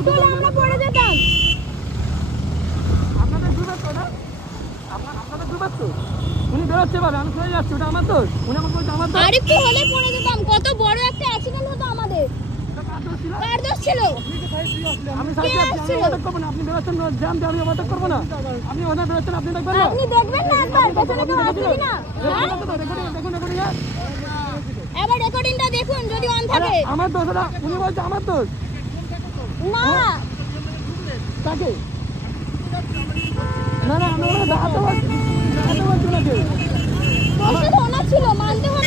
একটু হলে আমরা পড়ে যেতাম। আপনাদের দুবার তো না, আপনাদের দুবার তো উনি বেরোচ্ছে পাবে, আমি চলে যাচ্ছি, ওটা আমার দোষ। উনি আমাকে বলছে আমার দোষ। আর একটু হলে পড়ে যেতাম, কত বড় একটা অ্যাক্সিডেন্ট হতো আমাদের। এটা কার দোষ ছিল? কার দোষ ছিল? আমি সাইডে আছি, আমি ওভারটেক করবো না। আপনি বেরোচ্ছেন জ্যাম দিয়ে, আমি ওভারটেক করবো না। আপনি ওখানে বেরোচ্ছেন, আপনি দেখবেন না? আপনি দেখবেন না একবার পেছনে কেউ আছে কিনা? হ্যাঁ? দেখুন দেখুন ইয়ে। এবার রেকর্ডিংটা দেখুন যদি অন আরে থাকে। আমার দোষ এটা, উনি বলছে আমার দোষ। না তাকে না না, আমি ওনাকে দাঁড়াতে বলছি, দাঁড়াতে বলছি ওনাকে। দোষটা তো ওনার ছিল, মানতে হবে।